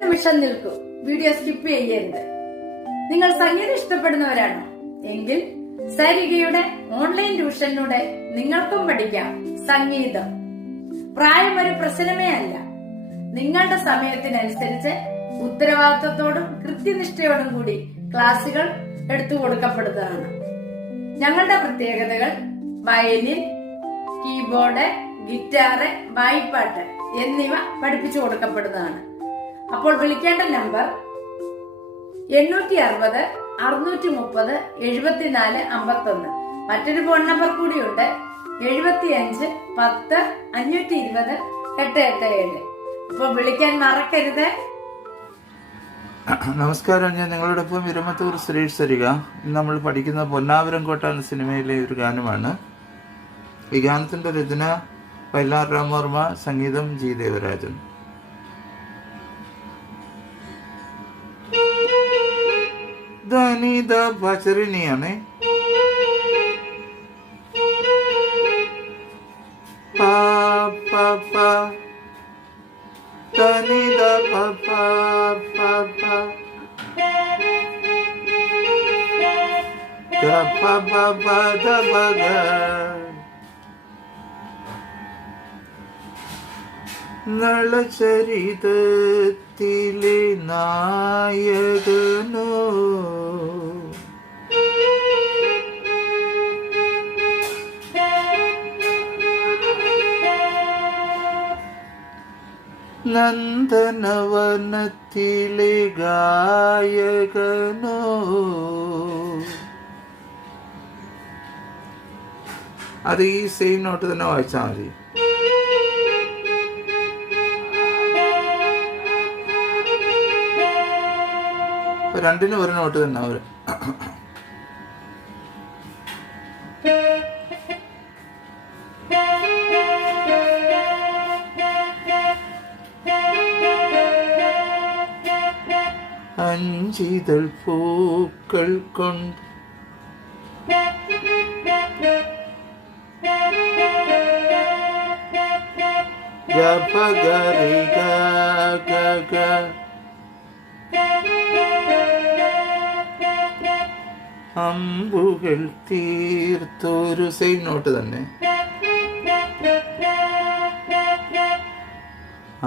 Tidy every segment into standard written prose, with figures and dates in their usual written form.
നിമിഷം നിൽക്കൂ, video skip ചെയ്യരുത്. നിങ്ങൾ സംഗീതം ഇഷ്ടപ്പെടുന്നവരാണോ എങ്കിൽ സരിഗയുടെ ഓൺലൈൻ ട്യൂഷനിലൂടെ നിങ്ങൾക്കും പഠിക്കാം സംഗീതം. പ്രായം ഒരു പ്രശ്നമേ അല്ല. നിങ്ങളുടെ സമയത്തിനനുസരിച്ച് ഉത്തരവാദിത്വത്തോടും കൃത്യനിഷ്ഠയോടും കൂടി ക്ലാസുകൾ എടുത്തു കൊടുക്കപ്പെടുന്നതാണ്. ഞങ്ങളുടെ പ്രത്യേകതകൾ വയലിൻ, കീബോർഡ്, ഗിറ്റാറ്, വായ്പാട്ട് എന്നിവ പഠിപ്പിച്ചു കൊടുക്കപ്പെടുന്നതാണ്. അപ്പോൾ വിളിക്കേണ്ട നമ്പർ 860 630 74 51. മറ്റൊരു ഫോൺ നമ്പർ കൂടിയുണ്ട്, 75 10 520 887. അപ്പോൾ വിളിക്കാൻ മറക്കരുത്. നമസ്കാരം, ഞാൻ നിങ്ങളോടൊപ്പം വിരമത്തൂർ സുരേഷ് സരിക. ഇന്ന് നമ്മൾ പഠിക്കുന്ന പൊന്നാവരം കോട്ട എന്ന സിനിമയിലെ ഒരു ഗാനമാണ്. ഈ ഗാനത്തിന്റെ രചന വയലാർ രാമവർമ്മ, സംഗീതം ജി ദേവരാജൻ. ധനിത ഭചരിണിയാണ്. ധനിത നളചരിതത്തിലെ നായകനോ നന്ദനവനത്തിലെ ഗായകനോ അത് ഈ സെയിം നോട്ട് തന്നെ വായിച്ചാൽ മതി. രണ്ടിനും ഒരു നോട്ട് തന്നെ അവര്. അഞ്ചിതൾ പൂക്കൾ കൊണ്ട് അമ്പുകൾ തീർത്തൊരു സെയിം നോട്ട് തന്നെ.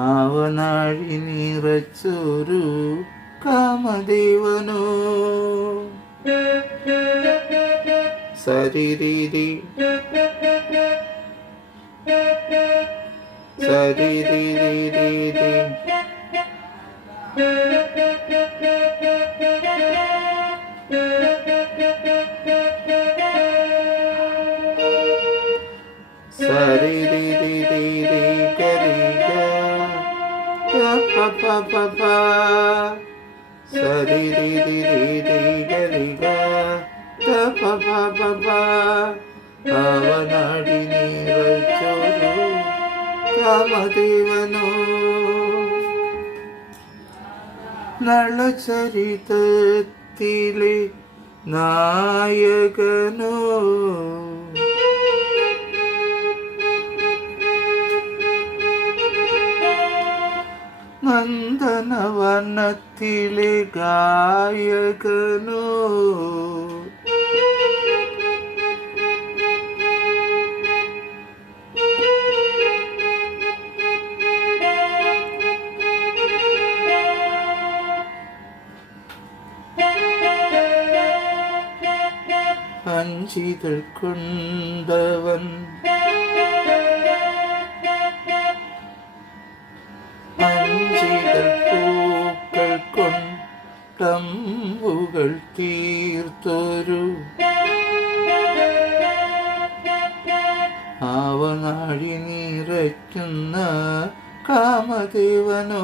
ആവനാഴി നിറച്ചൊരു കാമദേവനോ സരിരി സരിരി അവനാടി നീറച്ചൊരു കാമദേവനോ നളചരിതത്തിലെ നായകനോ നന്ദനവനത്തിലെ ഗായകനോ അഞ്ചിതൾ കൊണ്ടവൻ പൂക്കൾ കൊണ്ടമ്പുകൾ തീർത്തൊരു ആവനാഴി നിറയ്ക്കുന്ന കാമദേവനോ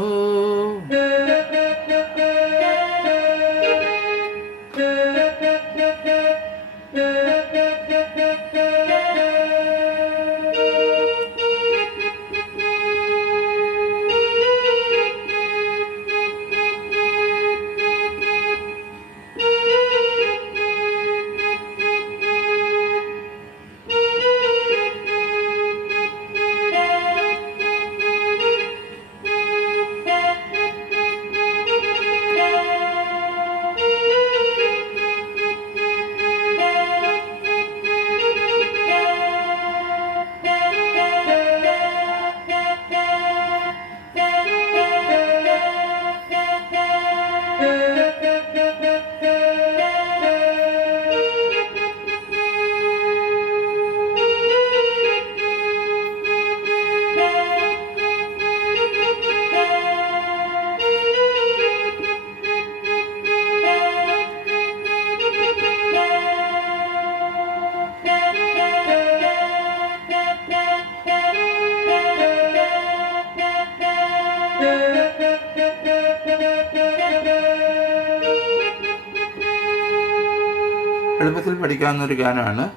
എളുപ്പത്തിൽ പഠിക്കാവുന്ന ഒരു ഗാനമാണ്.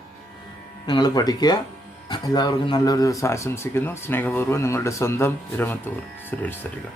നിങ്ങൾ പഠിക്കുക. എല്ലാവർക്കും നല്ലൊരു ദിവസം ആശംസിക്കുന്നു. സ്നേഹപൂർവ്വം നിങ്ങളുടെ സ്വന്തം വിരമത്തൂർ സുരേഷ് സരിക.